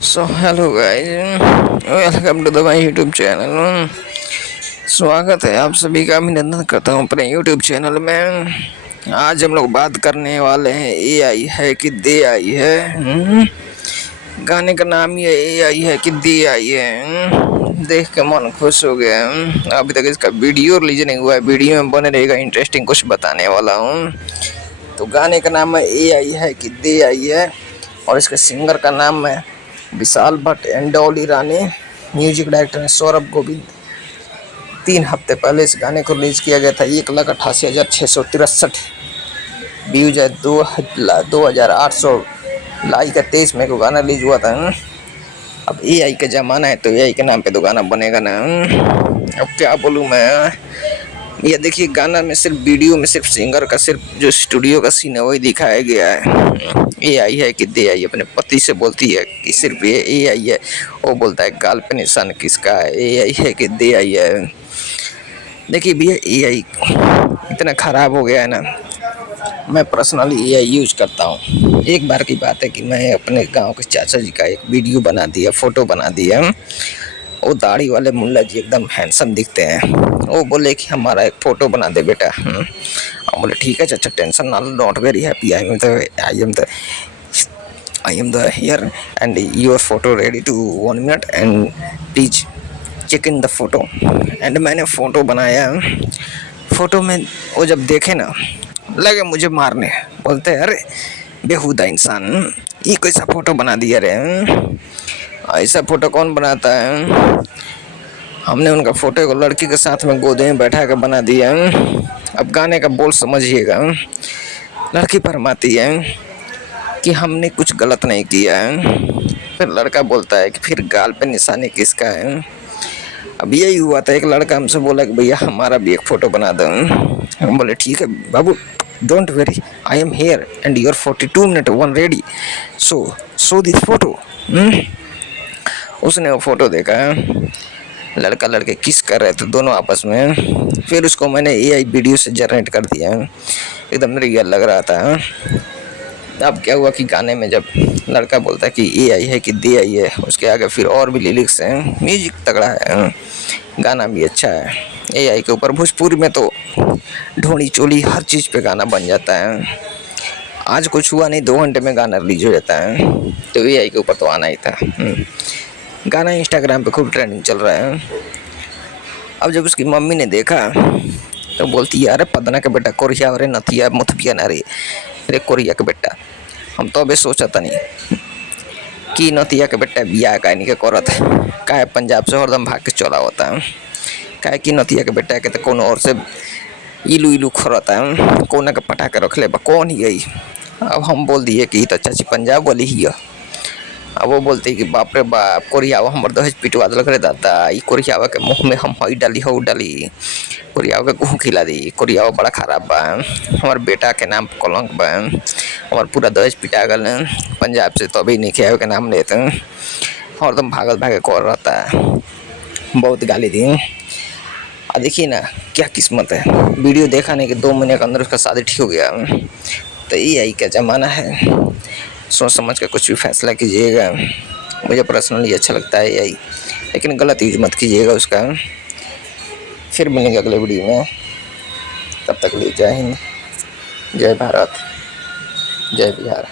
So hello guys, welcome to the my YouTube channel. स्वागत है आप सभी का, अभिनंदन करता हूँ अपने यूट्यूब चैनल में। आज हम लोग बात करने वाले हैं एआई है कि दे आई है। गाने का नाम ही एआई है कि दे आई है। देख के मन खुश हो गया। अभी तक इसका वीडियो रिलीज नहीं हुआ है, वीडियो में बने रहेगा, इंटरेस्टिंग कुछ बताने वाला हूँ। तो गाने का नाम है एआई है कि दे आई है और इसके सिंगर का नाम है Vishal Bhatt and Dolly Rani. Music director है सौरभ गोविंद। 3 हफ्ते पहले इस गाने को रिलीज किया गया था। 1,88,663 व्यूज है, 2,800 लाइक है। 23 मई को गाना रिलीज हुआ था। अब एआई का ज़माना है तो एआई के नाम पे तो गाना बनेगा ना। अब क्या बोलूँ मैं। ये देखिए, गाना में सिर्फ वीडियो में सिर्फ सिंगर का सिर्फ जो स्टूडियो का सीन है वही दिखाया गया है। एआई है कि दे आई अपने पति से बोलती है कि सिर्फ ये एआई है। वो बोलता है गाल पे निशान किसका है, एआई है कि दे आई है। देखिए भैया, एआई इतना ख़राब हो गया है ना। मैं पर्सनली एआई यूज करता हूँ। एक बार की बात है कि मैं अपने गांव के चाचा जी का एक वीडियो बना दिया, फ़ोटो बना दिया। वो दाढ़ी वाले मुल्ला जी एकदम हैंडसम दिखते हैं। वो बोले कि हमारा एक फ़ोटो बना दे बेटा। हम बोले ठीक है चाचा, टेंशन ना लो, not very happy. I am the here and your photo ready to 1 minute and please check in the photo. And मैंने फ़ोटो बनाया। फ़ोटो में वो जब देखे ना, लगे मुझे मारने। बोलते अरे बेहुदा इंसान, ये कैसा फ़ोटो बना दिया रे। ऐसा फ़ोटो कौन बनाता है। हमने उनका फ़ोटो को लड़की के साथ में गोद में बैठा कर बना दिया। अब गाने का बोल समझिएगा। लड़की फरमाती है कि हमने कुछ गलत नहीं किया है। फिर लड़का बोलता है कि फिर गाल पे निशानी किसका है। अब यही हुआ था, एक लड़का हमसे बोला कि भैया हमारा भी एक फ़ोटो बना दो। हम बोले ठीक है बाबू, don't very, I am here and your 42 minute one ready, so this photo. उसने वो फ़ोटो देखा। लड़का लड़के किस कर रहे थे दोनों आपस में। फिर उसको मैंने एआई वीडियो से जनरेट कर दिया। एकदम रियल लग रहा था। अब क्या हुआ कि गाने में जब लड़का बोलता है कि एआई है कि दे आई है, उसके आगे फिर और भी लिरिक्स हैं। म्यूजिक तगड़ा है, गाना भी अच्छा है। एआई के ऊपर भोजपुरी में तो ढोनी चोली हर चीज़ पे गाना बन जाता है। आज कुछ हुआ नहीं, 2 घंटे में गाना रिलीज हो जाता है। तो एआई के ऊपर तो आना ही था। गाना इंस्टाग्राम पे खूब ट्रेंडिंग चल रहा है। अब जब उसकी मम्मी ने देखा तो बोलती है अरे पदना के बेटा कोरिया, अरे नथिया मुथबिया ना रे, अरे कोरिया के बेटा। हम तो अबे सोचा था नहीं कि नथिया के बेटा बिया का नहीं के करत है पंजाब से हरदम भाग के चला होता है। काहे कि नथिया के बेटा के तो कौन और से इलू इलू खरता है, कोना के पटा के रख ले बा कौन ही गई। अब हम बोल दिए कि तो चाची पंजाब वाली ही है। अब वो बोलते कि बाप रे बाप, कोरियावा हमर दहेज पिटवा दिलक रे दादा। ई कोरियावा के मुँह में हम हई डाली हऊ डाली, कोरियावा के गुहू खिला दी। कोरियावा बड़ा खराब बा, हमार बेटा के नाम कलंक बा। हमार पूरा दहेज पिटा गल पंजाब से, तो अभी नहीं खिया के नाम लेते हरदम भागल भागे कर रहता है। बहुत गाली दी। और देखिए ना क्या किस्मत है, वीडियो देखा नहीं कि 2 महीने के अंदर उसका शादी ठीक हो गया। तो एआई का ज़माना है, सोच समझ कर कुछ भी फैसला कीजिएगा। मुझे पर्सनली अच्छा लगता है एआई, लेकिन गलत यूज मत कीजिएगा उसका। फिर मिलेंगे अगले वीडियो में, तब तक लिए जय हिंद, जय भारत, जय बिहार।